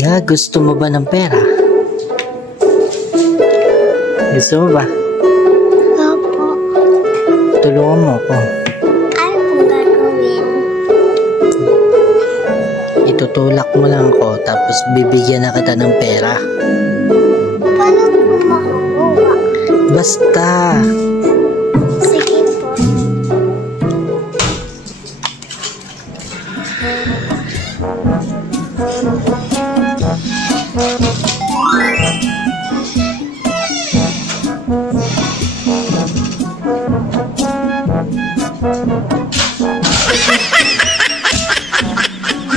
Pia, gusto mo ba ng pera? Gusto mo ba? Opo. Tulungan mo ako. Ano pong gagawin? Itutulak mo lang ako, tapos bibigyan na kita ng pera. Paano po makukuha? Basta. Sige po.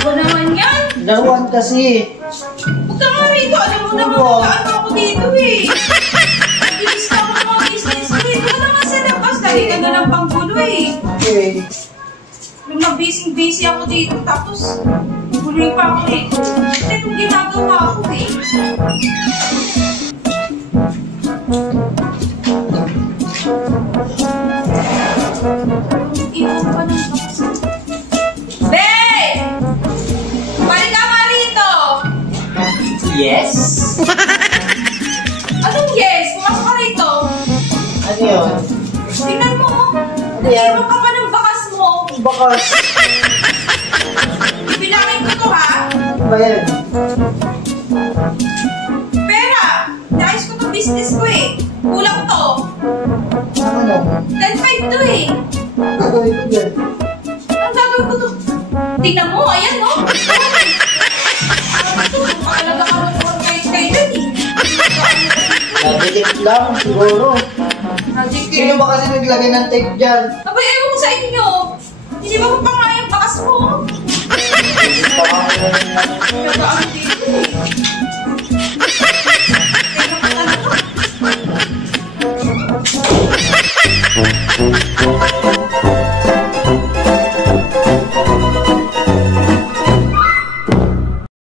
Ano naman yan? Laruan kasi. Huwag ka nga rito. Alam mo naman kung ano ako dito eh. Bilis na ako ng mga business ko eh. Wala naman sa labas. Lagi ka na lang panggulo eh. Okay. Nung nag-busy ako dito. Tapos, guloy pa ako rito. Kasi itong ginagawa ko eh. Iwan pa ng box. Be! Balik ka nga rito! Yes? Anong yes? Pumasok ka rito. Ano yun? Tingnan mo. yan? Nag-iwan ka pa ng bakas mo. Bakas. Bilangin ko to ha. Ano ba yan? Pera. Nais ko to business ko eh. Kulang to. Ano? 10-5 to eh. Gagawin ko dyan. Ang gagawin ko to? Tingnan mo. Ayan no. Pakalaga ka ng kahit dyan eh. Nagdikit lang, siguro. Magic Sino eh. ba kasi naglagay ng tape dyan? Abay, ewan ko sa inyo. Hindi ba pa nga yung bakas mo? Nagaan dito eh. Kaya ka talaga.